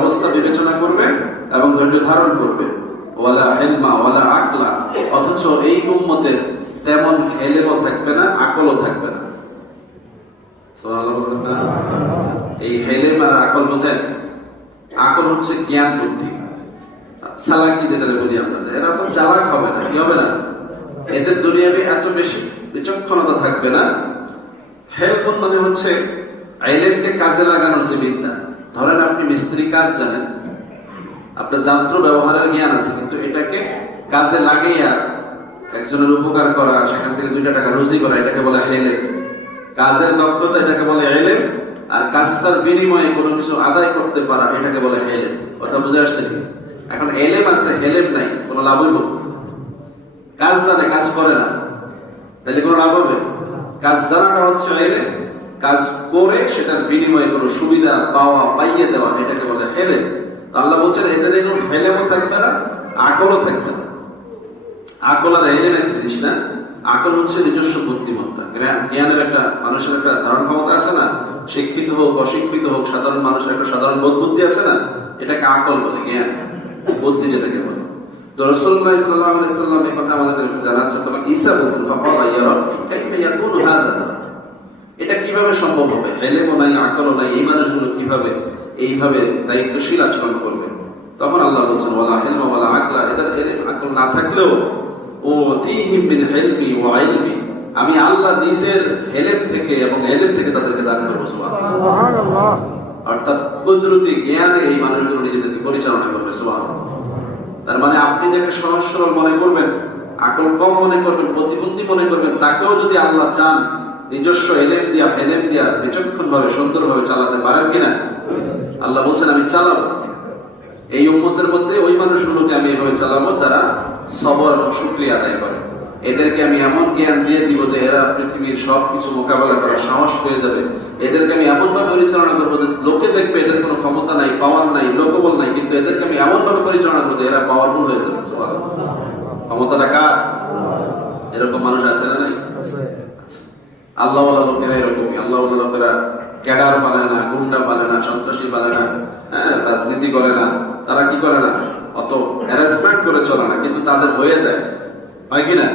অবস্থা বিবেচনা করবে এবং ধৈর্য ধারণ করবে। ওয়ালা ইলমা ওয়ালা আকলা, অথচ এই উম্মতের তেমন ইলমও থাকবে না, আকলও থাকবে না। সুবহানাল্লাহ। এই ইলম আর আকল বোঝেন? আকল হচ্ছে জ্ঞান বুদ্ধি, চালাকি যেটা বলি আমরা, এরা তো চালাক হবে না, কি হবে না, এদের দুনিয়াবে এত বেশি বিচক্ষণতা থাকবে না। হেলম মানে হচ্ছে ইলমকে কাজে লাগানোর যে বিদ্যা। ধরেন আপনি মিস্ত্রি কাজ জানেন, আপনার যন্ত্র ব্যবহারের জ্ঞান আছে, কিন্তু এটাকে কাজে লাগাইয়া একজনের উপকার করা, সেখান থেকে 2 টাকা রুজি করা, এটাকে বলে ইলম। কাজের দক্ষতা, এটাকে বলে ইলম। আর কাজটার বিনিময়ে কোনো কিছু আদায় করতে পারা, এটাকে বলে ইলম। কথা বুঝে আসছে কি? এখন ইলম আছে, ইলম নাই, কোনো লাভ হইব? কাজ জানে, কাজ করে না, তাহলে কোনো লাভ হবে? কাজ জানাটা হচ্ছে ইলম, কাজ করে সেটার বিনিময়ে কোনো সুবিধা পাওয়া, পাইয়ে দেওয়া, এটাকে বলে ইলম। আল্লাহ বলছেন এদের কোনো ইলমও থাকবে না, আকলও থাকবে না। আকল আর ইলম এক জিনিস না। আকল হচ্ছে নিজস্ব বুদ্ধিমত্তা, জ্ঞানের একটা, মানুষের একটা ধারণ ক্ষমতা আছে না, শিক্ষিত হোক অশিক্ষিত হোক, সাধারণ মানুষের একটা সাধারণ বোধ বুদ্ধি আছে না, এটাকে আকল বলে, জ্ঞান বুদ্ধি যেটাকে বলে। তো রাসূলুল্লাহ সাল্লাল্লাহু আলাইহি ওয়াসাল্লাম এই কথা আমাদের জানাচ্ছেন। তখন ঈসা বলছেন, ফাকালা ইয়া রাব্বি কাইফা ইয়াকুনু হাযা, এটা কিভাবে সম্ভব হবে? ইলমও নাই, আকলও নাই, এই মানুষগুলো কিভাবে এইভাবে দায়িত্বশীল আচরণ করবে? তখন আল্লাহ বলছেন, ওয়ালা ইলমা ওয়ালা আকলা, এদের ইলম আকল না থাকলেও ওতিহিম মিন ইলমি ওয়া ইলমি, আমি আল্লাহ নিজের ইলম থেকে এবং ইলম থেকে তাদেরকে দান করব। সুবহানাল্লাহ। অর্থাৎ কুদরতি জ্ঞানে এই মানুষগুলো নিজেদেরকে পরিচালনা করবে। সুবহানাল্লাহ। তার মানে আপনি যাকে সহজ সরল মনে করবেন, আকল কম মনে করবেন, প্রতিবন্ধী মনে করবেন, তাকেও যদি আল্লাহ চান নিজস্ব ইলম দিয়া বিচক্ষণ ভাবে সুন্দরভাবে চালাতে পারেন কিনা? আল্লাহ বলছেন আমি চালাবো। এই উম্মতের মধ্যে ওই মানুষগুলোকে আমি এভাবে চালাবো যারা সবর এবং শুকরিয়া আদায় করে। এদেরকে আমি এমন জ্ঞান দিয়ে দিব যে এরা পৃথিবীর সবকিছু মোকাবেলা করার সাহস পেয়ে যাবে। এদেরকে আমি এমন ভাবে পরিচালনা করবো যে লোকে দেখবে এদের কোনো ক্ষমতা নাই, পাওয়ার নাই, লোকবল নাই, কিন্তু এদেরকে আমি এমন ভাবে পরিচালনা করবো যে এরা পাওয়ারফুল হয়ে যাবে। ক্ষমতাটা কার? এরকম মানুষ আছে না নাই? আল্লাহ ওয়ালা লোকেরা এরকমই। আল্লাহ ওয়ালা লোকেরা ক্যাডার পালে না, গুন্ডা পালে না, সন্ত্রাসী পালে না, রাজনীতি করে না, তারা কি করে না, অত হ্যারাসমেন্ট করে চলে না, কিন্তু তাদের হয়ে যায়, হয় কিনা?